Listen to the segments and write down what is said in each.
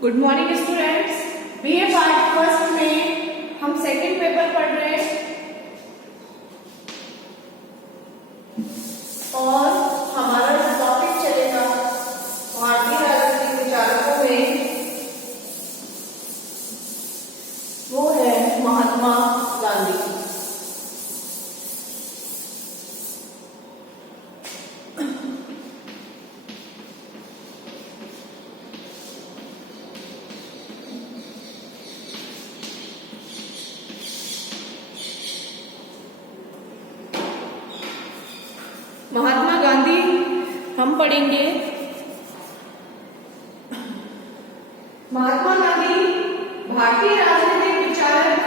Good morning students. BA part first में हम second paper पढ़ रहे हैं और हमारा जो टॉपिक चलेगा भारतीय राजनीतिक विचारकों में वो है महात्मा गांधी। महात्मा गांधी हम पढ़ेंगे। महात्मा गांधी भारतीय राजनीतिक विचारक,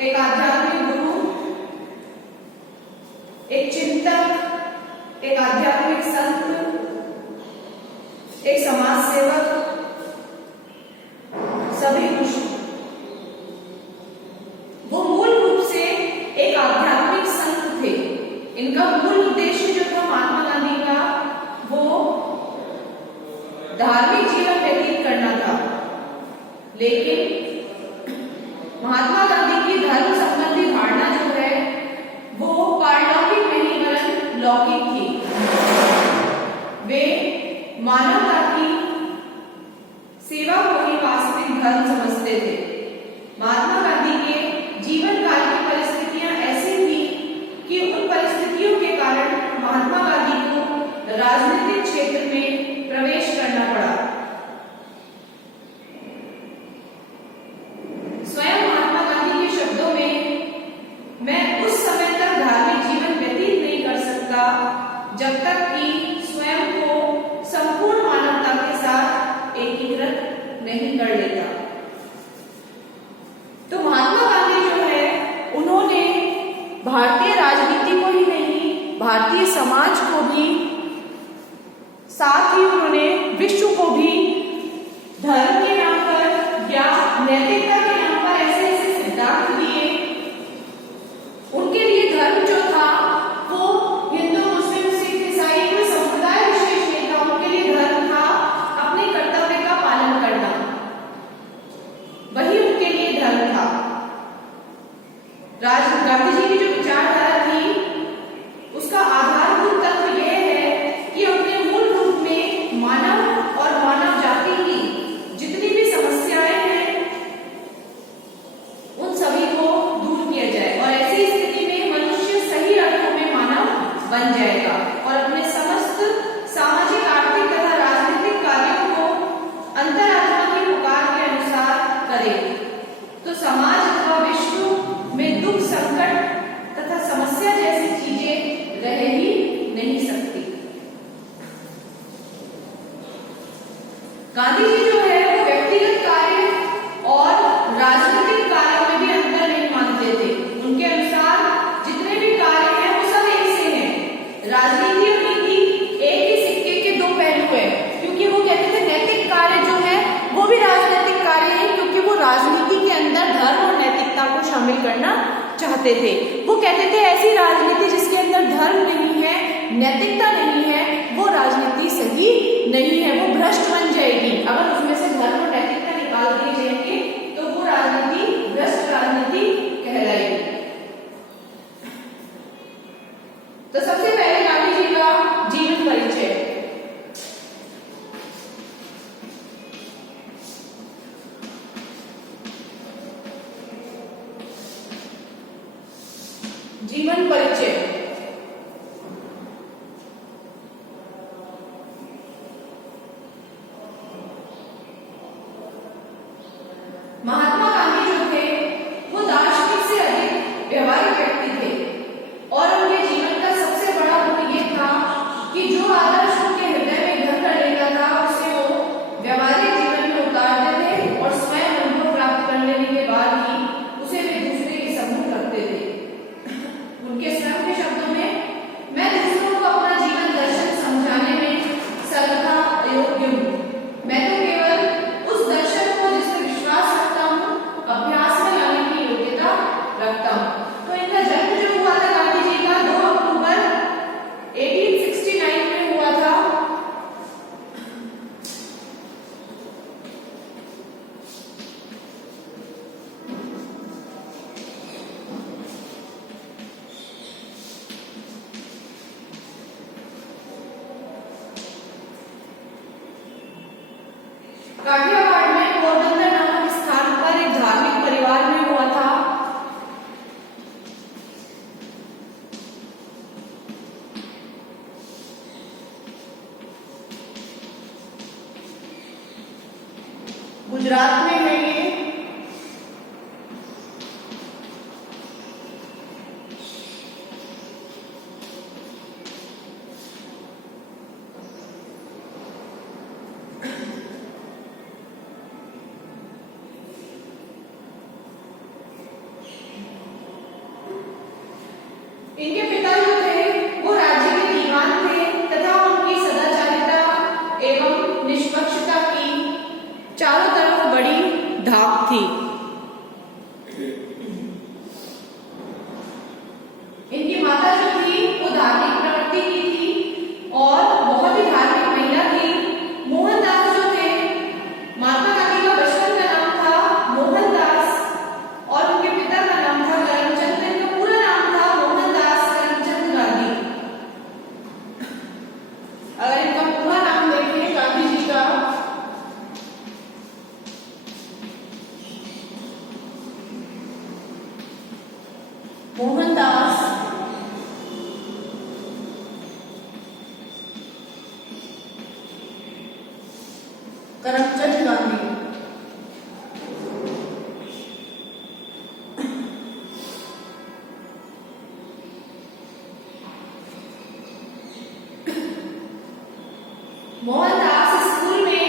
एक आध्यात्मिक गुरु, एक चिंतक, एक आध्यात्मिक संत, एक समाज सेवक, सभी कुछ। वो मूल रूप से एक आध्यात्मिक संत थे। इनका मूल उद्देश्य जो था महात्मा गांधी का, वो धार्मिक जीवन व्यतीत करना था, लेकिन महात्मा गांधी की धर्म संबंधी धारणा जो है वो पारलौकिक नहीं वरन लौकिक थी। वे मानवता की सेवा को ही वास्तविक धर्म समझते थे। महात्मा गांधी के जीवन काल की परिस्थितियां ऐसी थी कि उन परिस्थितियों के कारण महात्मा गांधी को राजनीतिक क्षेत्र में प्रवेश करना पड़ा। स्वयं महात्मा गांधी के शब्दों में, मैं उस समय तक धार्मिक जीवन व्यतीत नहीं कर सकता जब तक कि स्वयं को संपूर्ण मानवता के साथ एकीकृत नहीं कर लेता। तो महात्मा गांधी जो है, उन्होंने भारतीय राजनीति को ही नहीं, भारतीय समाज को भी, साथ ही उन्होंने विश्व को भी धर्म के नाम पर या नैतिकता के नाम पर ऐसे ऐसे सिद्धांत दिए। उनके लिए धर्म जो था वो हिंदू, मुस्लिम, सिख, ईसाई कोई समुदाय विशेष नहीं था। उनके लिए धर्म था अपने कर्तव्य का पालन करना, वही उनके लिए धर्म था। गांधी जी की जो विचारधारा थी उसका आधारभूत तत्व यह है कि अपने मूल रूप में मानव और मानव जाति की जितनी भी समस्याएं हैं उन सभी को दूर किया जाए और ऐसी स्थिति में मनुष्य सही अर्थों में मानव बन जाएगा और अपने समस्त सामाजिक, आर्थिक तथा राजनीतिक कार्यों को अंतरात्मा की पुकार के अनुसार करे। तो समाज अथवा विश्व में दुख, संकट तथा समस्या जैसी चीजें रह ही नहीं सकती। गांधी जी जो है वो व्यक्तिगत कार्य और राजनीतिक कार्यों में भी अंतर नहीं मानते थे। उनके अनुसार जितने भी कार्य हैं वो सब एक से हैं। राजनीति और नीति एक ही सिक्के के दो पहलू हैं, क्योंकि वो कहते थे नैतिक कार्य जो है वो भी राजनीतिक कार्य है, क्योंकि वो राजनीति के अंदर धर्म और नैतिकता को शामिल करना चाहते थे। वो कहते थे ऐसी राजनीति जिसके अंदर धर्म नहीं है, नैतिकता नहीं है, वो राजनीति सही नहीं है, वो भ्रष्ट बन जाएगी। अगर उसमें से धर्म और नैतिकता निकाल दिए जाएंगे तो वो राजनीति भ्रष्ट राजनीति कहलाएगी। तो सबसे पहले गांधी जी का जीवन परिचय। जीवन परिचय। महात्मा गांधी जो थे वो दार्शनिक से अधिक व्यवहारिक व्यक्ति थे और उनके जीवन का सबसे बड़ा गुण ये था कि जो आदर्श उनके हृदय में घर कर लेता था उसे वो व्यवहारिक जीवन में उतारते थे और स्वयं अनुभव प्राप्त कर लेने के बाद ही उसे वे दूसरे के सम्मुख रखते थे। उनके काठियावाड़ में पोरबंदर नामक स्थान पर एक धार्मिक परिवार में हुआ था। गुजरात में है ये। इनके पिता जो थे वो राज्य के दीवान थे तथा उनकी सदाचारिता एवं निष्पक्षता की चारों तरफ बड़ी धाक थी। इनकी माता जो थी वो धार्मिक प्रवृत्ति की थी और बहुत ही धार्मिक महिला थी। मोहनदास जो थे, महात्मा गांधी का बचपन का नाम था मोहनदास और उनके पिता का नाम था करमचंद। इनका पूरा नाम था मोहनदास करमचंद गांधी। अगर इनका पूरा नाम देखें गांधी जी का, मोहनदास करमचंद गांधी। मोहनदास स्कूल में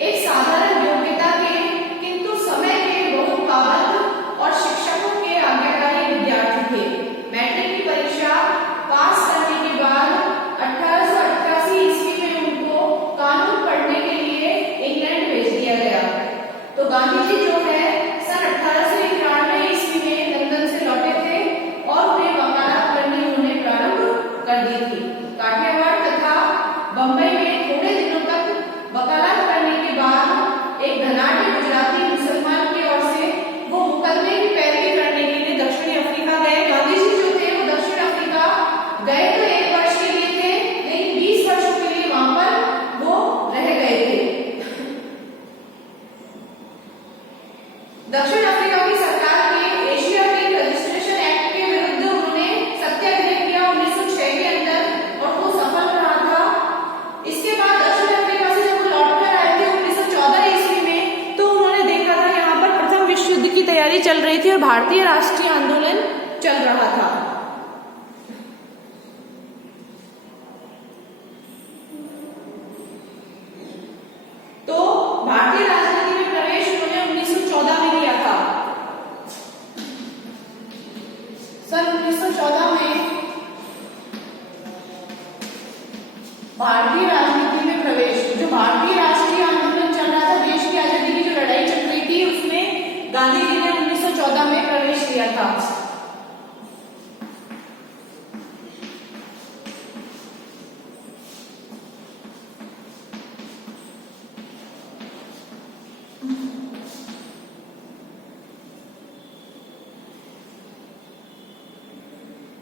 एक साधारण योग्यता के किंतु समय के बहुत पाबंद और शिक्षकों के आज्ञाकारी विद्यार्थी थे। मैट्रिक की परीक्षा पास करने के बाद 1888 ईस्वी में उनको कानून पढ़ने के लिए इंग्लैंड भेज दिया गया। तो गांधी जी जो है सन 1891 ईस्वी में लंदन से लौटे थे और उन्हें वकालत करनी उन्होंने प्रारंभ कर दी थी। काठियावाड़ तथा बंबई में थोड़े दिनों तक वकालत करने के बाद एक धनाढ्य गुजराती मुसलमान की ओर से वो मुकदमे की पैरवी करने के लिए दक्षिण अफ्रीका गए। गांधी जी जो थे वो दक्षिण अफ्रीका गए तो 1 वर्ष के लिए थे, लेकिन 20 वर्षों के लिए वहां पर वो रह गए थे। दक्षिण अफ्रीका की सरकार के एशियाटिक रजिस्ट्रेशन एक्ट के विरुद्ध उन्होंने सत्याग्रह किया 1906 के अंदर और वो सफल रहा था। इसके बाद दक्षिण अफ्रीका से जब वो लौटकर आए थे 1914 ईस्वी में, तो उन्होंने देखा था यहाँ पर प्रथम विश्व युद्ध की तैयारी चल रही थी और भारतीय राष्ट्रीय आंदोलन चल रहा था। तो भारतीय राजनीति में प्रवेश उन्होंने 1914 में किया था। सन 1914 में भारतीय राजनीति में प्रवेश, जो भारतीय राष्ट्रीय आंदोलन चल रहा था, देश की आजादी की जो लड़ाई चल रही थी, उसमें गांधी जी ने 1914 में प्रवेश किया था।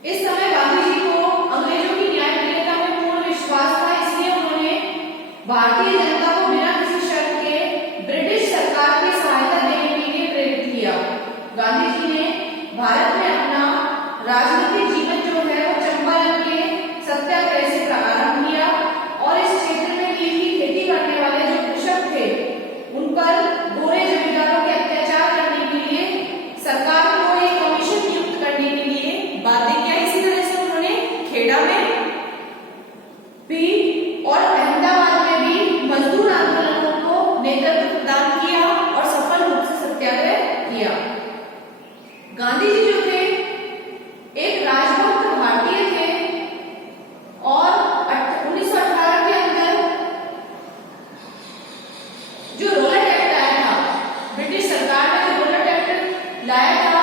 इस समय गांधी जी को अंग्रेजों की न्यायप्रियता में पूर्ण विश्वास था, इसलिए उन्होंने भारतीय जनता को बिना किसी शर्त के ब्रिटिश सरकार की सहायता देने के लिए प्रेरित किया। गांधी जी ने भारत में अपना राजनीतिक जीवन जो है वो चंपारण के सत्याग्रह से प्रारंभ किया और इस क्षेत्र में नील की खेती करने वाले जो कृषक थे उन पर गोरे जमींदारों के अत्याचार करने के लिए सरकार को एक कमीशन नियुक्त करने के लिए बाध्य किया। इसी तरह से उन्होंने खेड़ा में भी और अहमदाबाद में भी मजदूर आंदोलनों को नेतृत्व प्रदान किया और सफल रूप से सत्याग्रह किया। गांधी जी जो थे एक राजभक्त भारतीय थे और 1918 के अंदर जो रोलर एक्ट आया था, ब्रिटिश सरकार ने जो रोलर एक्ट लाया था,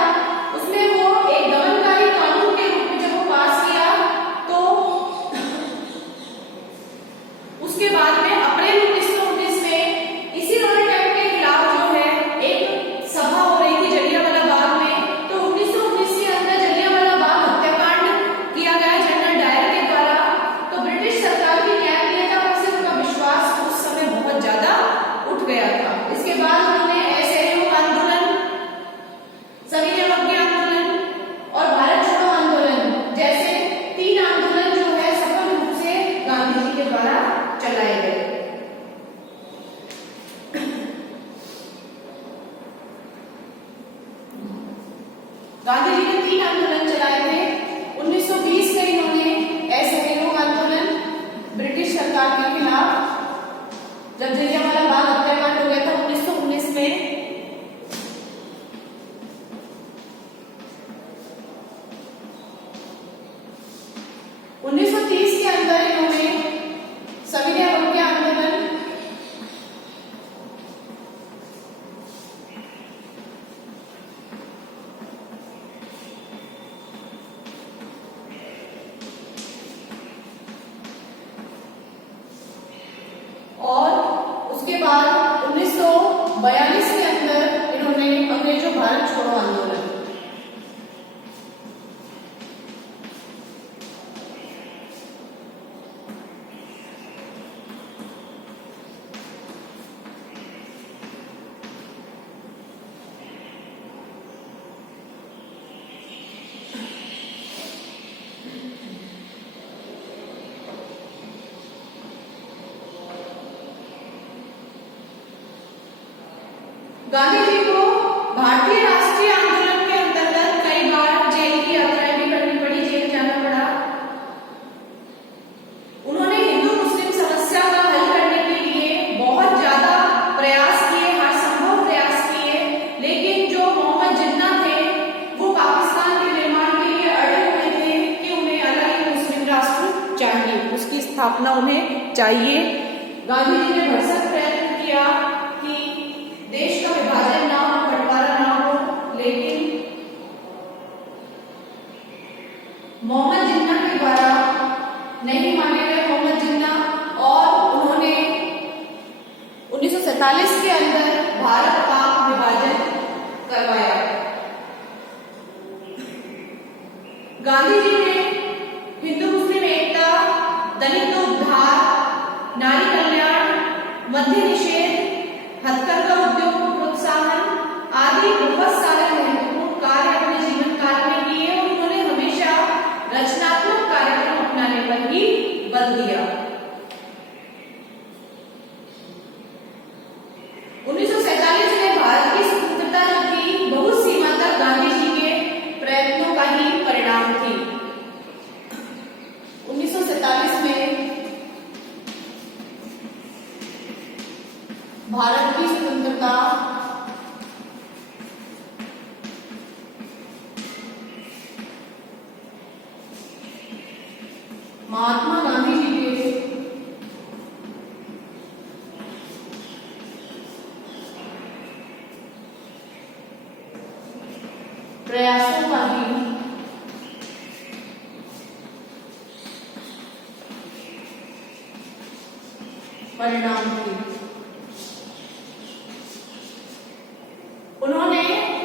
उसमें वो एक दमनकारी कानून के रूप में जब वो पास किया, तो उसके बाद में अप्रैल 1919 में इसी रोलर एक्ट के खिलाफ जो है एक सभा हो रही थी जलियांवाला बाग में। तो 1919 के अंदर जलियांवाला बाग हत्याकांड किया गया जनरल डायर के द्वारा। तो ब्रिटिश सरकार की न्यायप्रियता पर से उनका विश्वास उस समय बहुत ज्यादा उठ गया था। उसके बाद 1942 के अंदर इन्होंने अंग्रेजों भारत छोड़ो आंदोलन, गांधी जी को भारतीय राष्ट्रीय आंदोलन के अंतर्गत कई बार जेल की यात्राएं भी करनी पड़ी, जेल जाना पड़ा। उन्होंने हिंदू मुस्लिम समस्या का हल करने के लिए बहुत ज्यादा प्रयास किए, हर संभव प्रयास किए, लेकिन जो मोहम्मद जिन्ना थे वो पाकिस्तान के निर्माण के लिए अड़े हुए थे कि उन्हें अलग एक मुस्लिम राष्ट्र चाहिए, उसकी स्थापना उन्हें चाहिए। गांधी जी ने भरसक प्रयत्न किया कि देश का विभाजन ना हो, बंटवारा ना हो, लेकिन मोहम्मद जिन्ना के द्वारा नहीं माने गए मोहम्मद जिन्ना, और उन्होंने 1947 के अंदर भारत पाक विभाजन करवाया। गांधी जी ने हिंदू मुस्लिम एकता, दलित उद्धार, नारी कल्याण, मद्य निषेध, हथकरघा उद्योग को प्रोत्साहन आदि बहुत सारे महत्वपूर्ण कार्य अपने जीवन काल में किए, और उन्होंने हमेशा रचनात्मक कार्यक्रम अपनाने पर ही बल दिया। 1947 में भारत की स्वतंत्रता जो थी बहुत सीमा तक गांधी जी के प्रयत्नों का ही परिणाम थी। 1947 में भारत की स्वतंत्रता महात्मा गांधी जी के प्रयासों का ही परिणाम थी। उन्होंने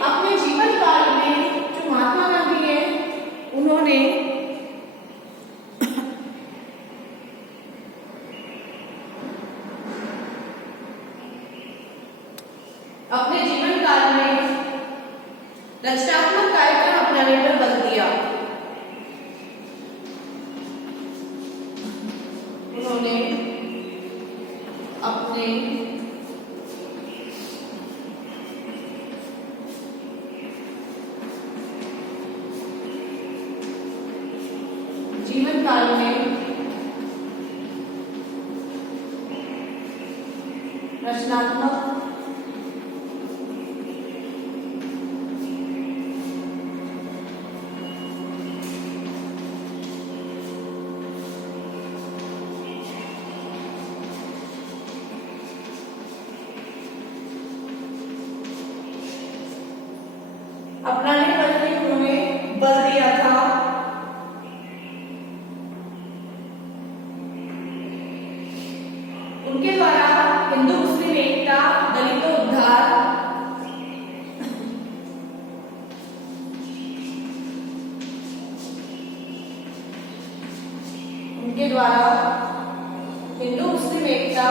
अपने जीवन काल में, जो महात्मा गांधी है, उन्होंने अपने जीवन काल में रचनात्मक कार्यक्रम अपनाने पर बल दिया। उन्होंने अपने जीवन काल में रचनात्मक अपनाने पर ही उन्होंने बल दिया था। उनके द्वारा हिंदू मुस्लिम एकता, दलित उद्धार, उनके द्वारा हिंदू मुस्लिम एकता,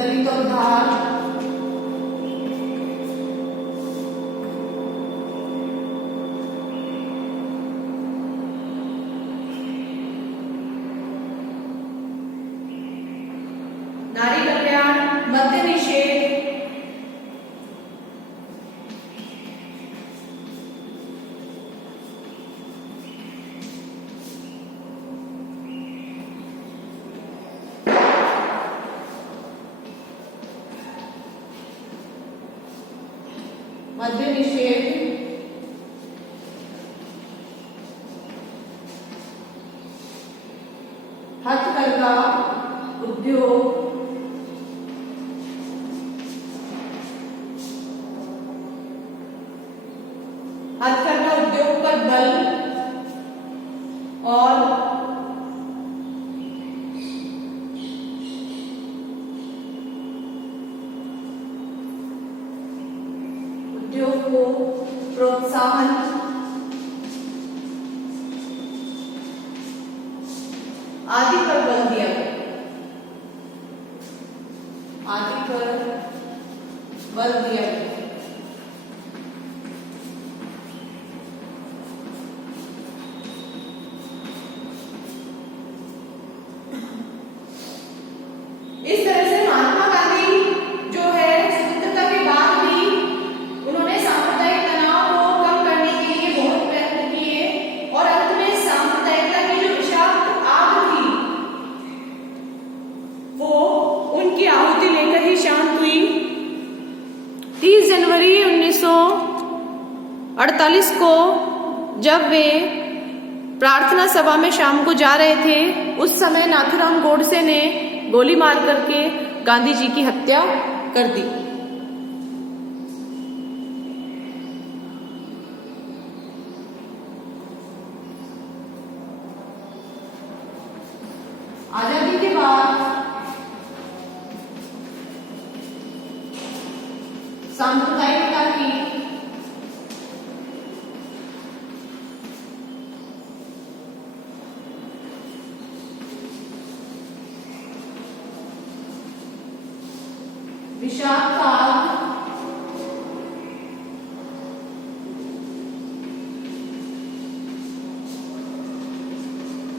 दलित उद्धार, नारी कल्याण, मद्य निषेध, मद्य निषेध, हथकरघा उद्योग, आधिपत्य बल और उद्योग को प्रोत्साहन आदि पर बल दिया गया, आदि पर बल दिया गया। इस तरह से महात्मा गांधी जो है स्वतंत्रता के बाद भी उन्होंने सांप्रदायिक तनाव को कम करने के लिए बहुत प्रयत्न किए और अंत में सांप्रदायिकता की जो विषाक्त आग थी वो उनकी आहुति लेकर ही शांत हुई। 30 जनवरी 1948 को जब वे प्रार्थना सभा में शाम को जा रहे थे, उस समय नाथूराम गोडसे ने गोली मार करके गांधी जी की हत्या कर दी। आजादी के बाद सांप्रदायिकता की विषाक्त आग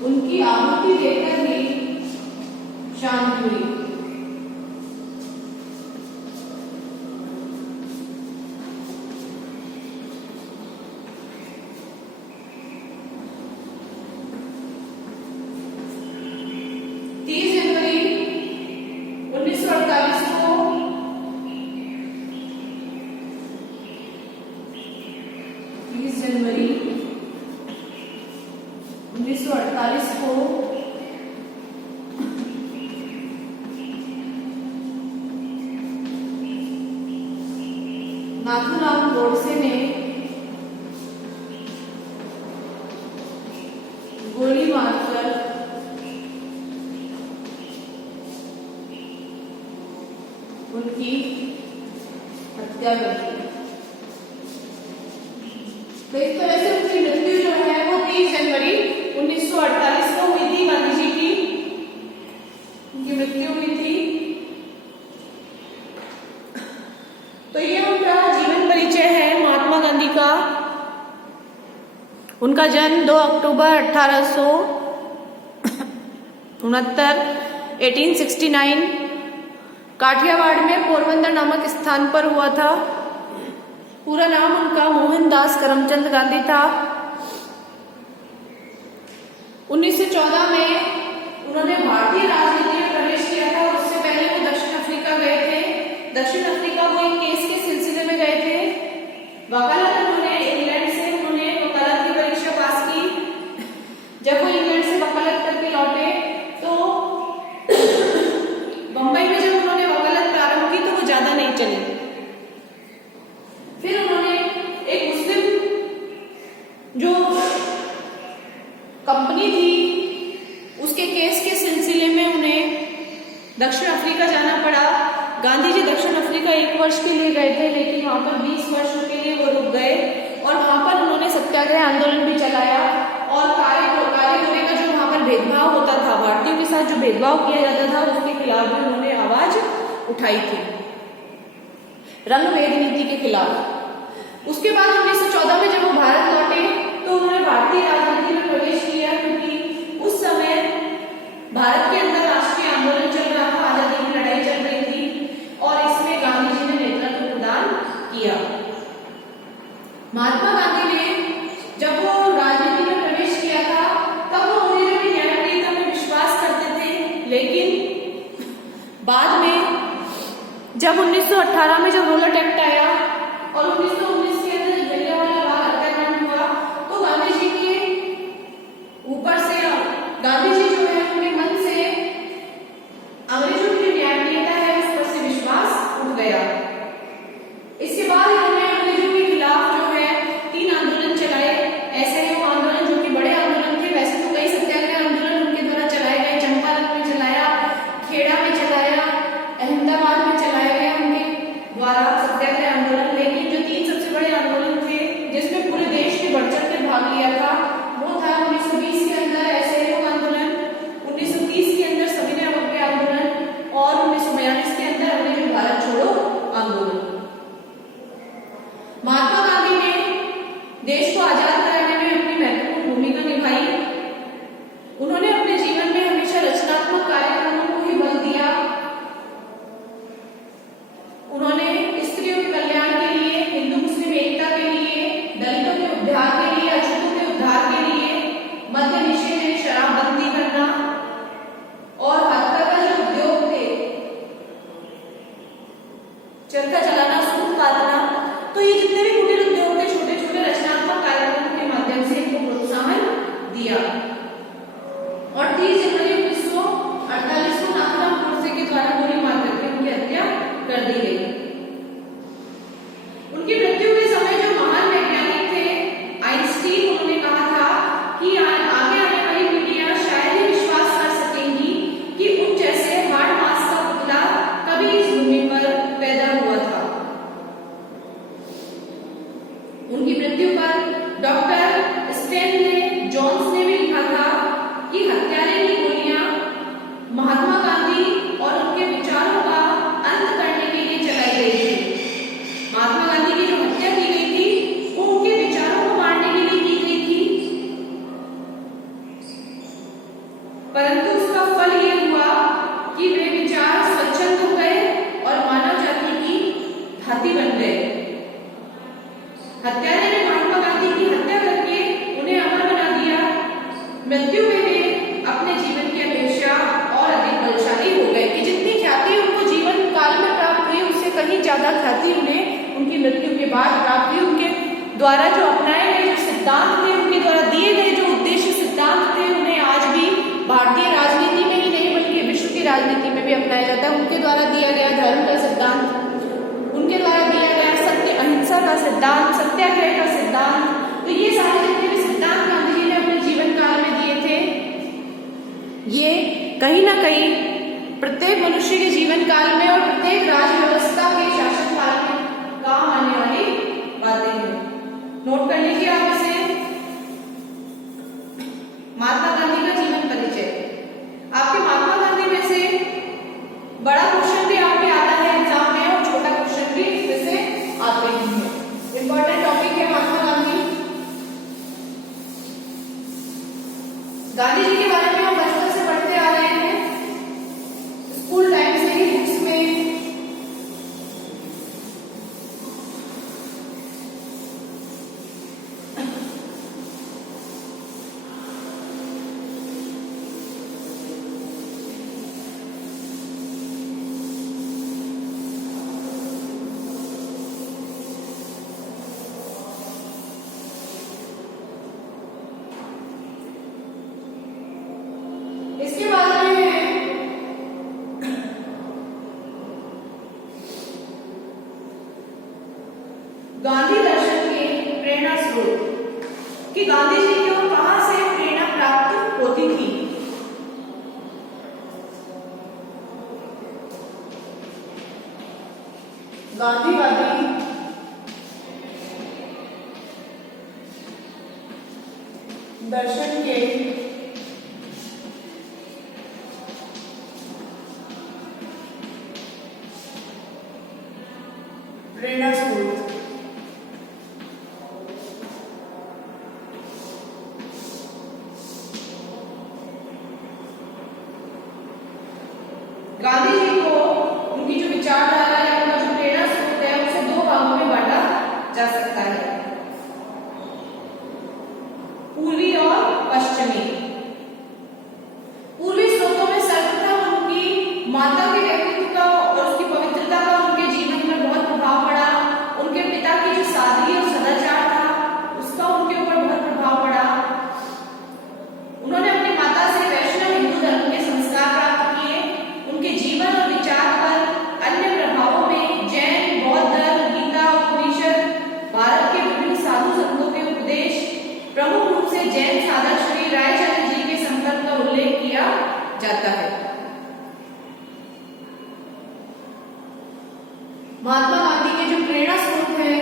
उनकी आहुति देकर ही शांत हुई। जनवरी 1948 को नाथूराम गोडसे ने गोली मारकर उनकी हत्या कर दी। तो इस तरह से उनकी मृत्यु जो है वो 30 जनवरी 1948 को हुई थी। गांधी जी की उनकी मृत्यु हुई थी। तो ये उनका जीवन परिचय है महात्मा गांधी का। उनका जन्म 2 अक्टूबर 1869 काठियावाड़ में पोरबंदर नामक स्थान पर हुआ था। पूरा नाम उनका मोहनदास करमचंद गांधी था। 1914 में उन्होंने भारतीय राजनीति में प्रवेश किया था। उससे पहले वो दक्षिण अफ्रीका गए थे। दक्षिण अफ्रीका वो एक केस के सिलसिले में गए थे। वकालत उन्होंने इंग्लैंड से वकालत की परीक्षा पास की। जब वो इंग्लैंड से वकालत करके लौटे तो बंबई में जब उन्होंने वकालत प्रारंभ की तो वो ज्यादा नहीं चली। फिर उन्होंने एक मुस्लिम जो कंपनी थी उसके केस के सिलसिले में उन्हें दक्षिण अफ्रीका जाना पड़ा। गांधी जी दक्षिण अफ्रीका 1 वर्ष के लिए गए थे, लेकिन वहां पर 20 वर्षों के लिए वो रुक गए और वहां पर उन्होंने सत्याग्रह आंदोलन भी चलाया और कार्य होने का जो वहां पर भेदभाव होता था, भारतीयों के साथ जो भेदभाव किया जाता था उसके खिलाफ भी उन्होंने आवाज उठाई थी, रंगभेद नीति के खिलाफ। उसके बाद 1914 में जब वो भारत लौटे तो उन्होंने भारतीय राजनीति में प्रवेश किया, क्योंकि उस समय भारत के अंदर राष्ट्रीय आंदोलन चल रहा था, आजादी की लड़ाई चल रही थी और इसमें गांधी जी ने नेतृत्व प्रदान किया। महात्मा गांधी ने जब वो राजनीति में प्रवेश किया था तब वो अंग्रेजों की न्यायप्रियता में विश्वास करते थे, लेकिन बाद में जब 1918 में जब रोलट एक्ट आया और 1919 के अंदर जब जलियांवाला बाग हत्याकांड हुआ तो गांधी जी के ऊपर से गांधी जी जो है उनके मन से अंग्रेजों की न्यायप्रियता है उस पर से विश्वास उठ गया। इसके बाद उन्होंने अंग्रेजों के खिलाफ जो है 3 आंदोलन चलाए। किया था वो था 1920 के अंदर असहयोग आंदोलन, 1930 के अंदर सविनय अवज्ञा आंदोलन और 1942 के अंदर हमने जो भारत छोड़ो आंदोलन। महात्मा गांधी ने देश को आजाद कराने में अपनी महत्वपूर्ण भूमिका निभाई। उन्होंने अपने जीवन में हमेशा रचनात्मक कार्यक्रमों को ही बल दिया। उन्होंने स्त्रियों के कल्याण के लिए, हिंदू मुस्लिम एकता के लिए, दलितों के उद्धार के लिए, अछूतों के उद्धार के लिए, मद्य निषेध यानी शराबबंदी करना और हथकरघा जो उद्योग थे, चरखा चलाना, सूत काटना, तो ये जितने भी कुटीर उद्योग थे, छोटे छोटे रचनात्मक कार्यक्रमों के माध्यम से इनको प्रोत्साहन दिया। और 30 जनवरी 1948 को नाथूराम गोडसे के द्वारा गोली मार करके उनकी हत्या कर दी गई। उनकी मृत्यु के समय जो महान वैज्ञानिक थे आइंस्टीन, उन्होंने कहा था कि आगे आने वाली पीढ़ियां शायद ही विश्वास कर सकेंगी कि उन जैसे हार्ड मास का पुतला कभी इस भूमि पर पैदा हुआ था। उनकी मृत्यु पर डॉक्टर स्टैनले जोन्स ने भी लिखा था कि हत्यारे की गोलियां महात्मा गांधी और उनके विचारों का अंत करने के लिए चलाई गई थी। महात्मा गांधी की जो हत्या की गई थी वो उनके विचारों को मारने के लिए की गई थी, परंतु उसका फल ये हुआ कि वे विचार स्वच्छंद हो गए और मानव जाति की घाती बन गए। हत्यारे ने महात्मा गांधी की हत्या करके उन्हें अमर बना दिया। मृत्यु में वे अपने जीवन की अपेक्षा और अधिक बलशाली हो गए कि जितनी ख्याति उनको जीवन काल में प्राप्त हुई उससे कहीं ज्यादा ख्याति उन्हें उनकी मृत्यु के बाद प्राप्त हुई। उनके द्वारा जो अपनाए गए जो सिद्धांत थे, उनके द्वारा दिए गए जो उद्देश्य सिद्धांत थे, उन्हें आज भी भारतीय राजनीति में ही नहीं बल्कि विश्व की राजनीति में भी अपनाया जाता है। उनके द्वारा दिया गया धर्म का सिद्धांत, उनके द्वारा दिया गया सत्य अहिंसा का सिद्धांत, सत्याग्रह का सिद्धांत, तो ये सारे जितने भी सिद्धांत गांधी जी ने अपने जीवन काल में दिए थे, ये कहीं ना कहीं प्रत्येक मनुष्य के जीवन काल में और प्रत्येक राज्य व्यवस्था के शासन काल में काम आने वाली बातें हैं। नोट कर लीजिए आप इसे। महात्मा गांधी का जीवन परिचय। आपके महात्मा गांधी में से बड़ा क्वेश्चन भी आपके आता है एग्जाम में और छोटा क्वेश्चन भी इसमें से आते ही है। इंपॉर्टेंट टॉपिक है महात्मा गांधी। गांधी जी के बारे में हम बचपन से पढ़ते आ रहे हैं, स्कूल टाइम से ही बुक्स में। इसके बाद में है गांधी दर्शन के प्रेरणा स्रोत, कि गांधी जी को कहां से प्रेरणा प्राप्त होती थी। गांधीवादी दर्शन के प्रेरणा स्रोत। गांधी जी को उनकी जो विचारधारा है, उनका जो प्रेरणा स्रोत है, उसे दो भागों में बांटा जा सकता है, पूर्वी और पश्चिमी। पूर्वी स्रोतों में सर्वप्रथम उनकी माता के व्यक्तित्व का और उसकी पवित्रता का उनके जीवन पर बहुत प्रभाव पड़ा। उनके पिता की जो सादगी और सदाचार था उसका उनके ऊपर बहुत प्रभाव पड़ा। उन्होंने अपनी माता से वैष्णव हिंदू धर्म के संस्कार प्राप्त किए। उनके जीवन और विचार पर अन्य प्रभावों में जैन, बौद्ध धर्म, गीता, उपनिषद, भारत के विभिन्न साधु संतों के उपदेश, प्रमुख रूप से जैन साधक श्री रायचंद्र जी के संकल्प का उल्लेख किया जाता है। महात्मा गांधी के जो प्रेरणा स्रोत है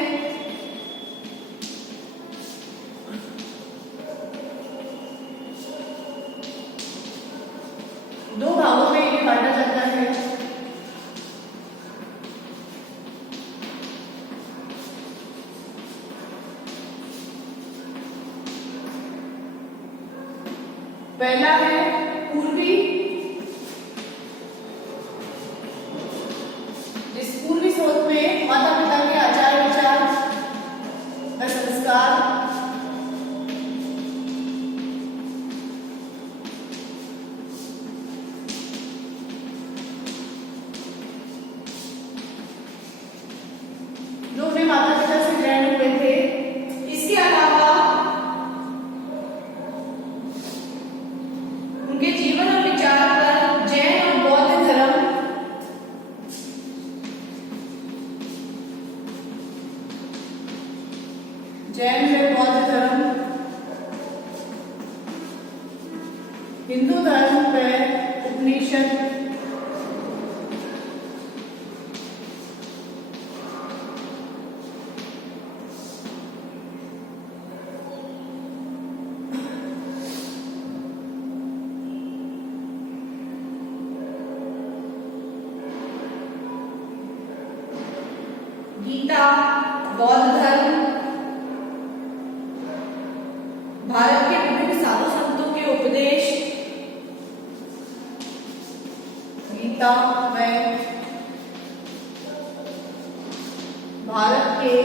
पहला है पूर्वी, जिस पूर्वी स्रोत में माता पिता के आचार विचार व संस्कार जो उन्हें माता पिता से ग्रहण हुए थे। इसके अलावा उनके जीवन और विचार पर जैन और बौद्ध धर्म, जैन व बौद्ध धर्म, हिंदू धर्म व उपनिषद, गीता, बौद्ध धर्म, भारत के विभिन्न साधु संतों के उपदेश, गीता व भारत के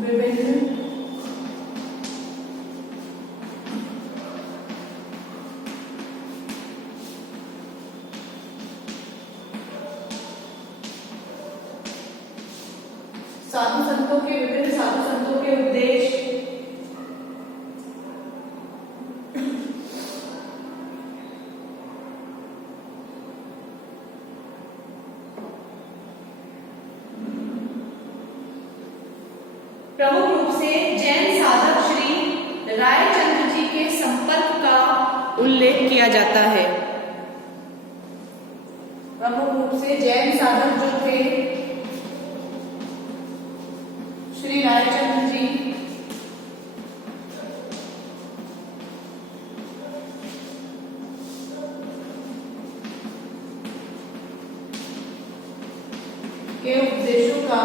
विभिन्न साधु संतों के विभिन्न साधु संतों के उपदेश, प्रमुख रूप से जैन साधक श्री रायचंद्र जी के संपर्क का उल्लेख किया जाता है। प्रमुख रूप से जैन साधक जो थे श्री रायचंद्र जी, के उपदेशों का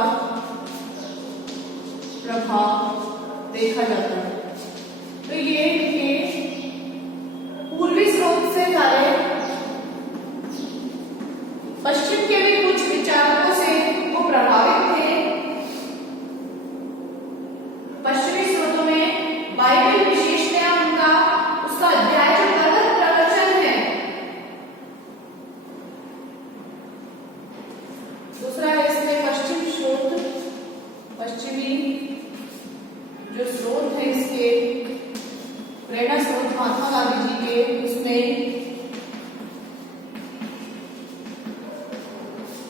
प्रभाव देखा जाता है। तो ये इनके पूर्वी स्रोत से सारे पश्चिम के भी कुछ विचारकों से वो प्रभावित थे। पश्चिमी स्रोतों में बाइबल विशेषतया उनका उसका अध्याय जो अलग प्रवचन है। दूसरा है इसमें पश्चिम स्रोत, पश्चिमी जो स्रोत है इसके प्रेरणा स्रोत महात्मा गांधी जी के, उसमें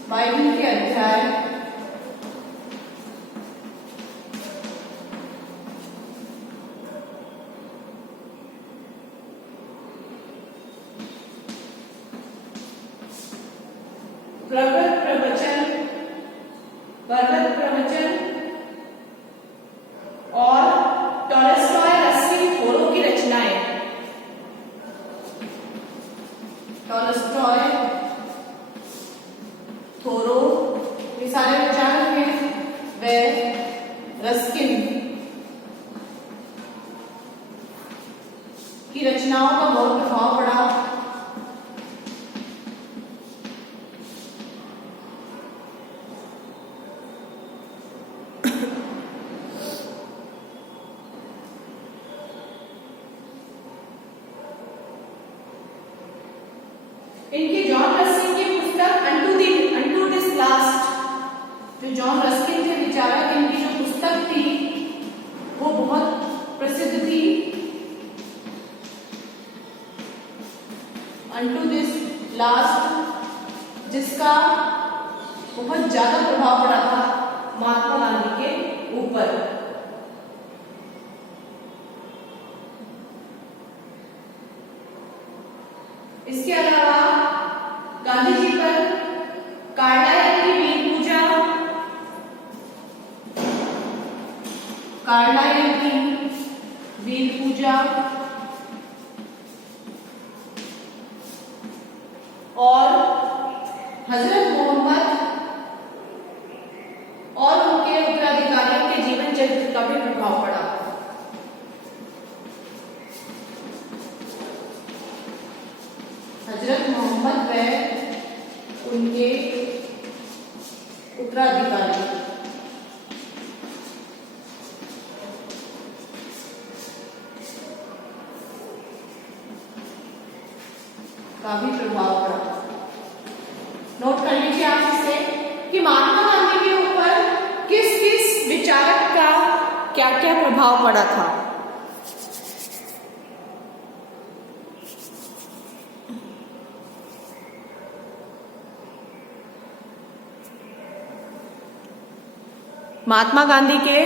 बाइबल के अध्याय, प्रगत प्रवचन, वर्गत प्रवचन और टॉलस्टॉय, रस्किन, थोरो की रचनाएं, टॉलस्टॉय, थोरो ये सारे विचारक हैं। वे रस्किन की रचनाओं का बहुत प्रभाव पड़ा। इनकी जॉन रस्किन की पुस्तक अनटू दिस लास्ट, जो जॉन रस्किन थे विचारक, इनकी जो पुस्तक थी वो बहुत प्रसिद्ध थी, अनटू दिस लास्ट, जिसका बहुत ज्यादा प्रभाव पड़ा था महात्मा गांधी के ऊपर। इसके अलावा गांधी जी पर कार्लाइल की वीर पूजा, कार्लाइल की वीर पूजा और हजरत मोहम्मद और उनके उत्तराधिकारियों के जीवन हजरत मोहम्मद व उनके उत्तराधिकारी। का भी प्रभाव पड़ा। नोट कर लीजिए आप इसे कि महात्मा गांधी के ऊपर किस किस विचारक का क्या क्या प्रभाव पड़ा था। महात्मा गांधी के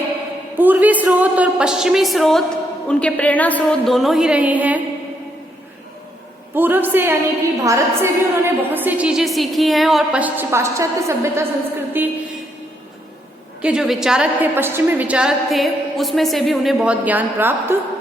पूर्वी स्रोत और पश्चिमी स्रोत, उनके प्रेरणा स्रोत दोनों ही रहे हैं। पूर्व से यानी कि भारत से भी उन्होंने बहुत सी चीजें सीखी हैं और पाश्चात्य सभ्यता संस्कृति के जो विचारक थे, पश्चिमी विचारक थे, उसमें से भी उन्हें बहुत ज्ञान प्राप्त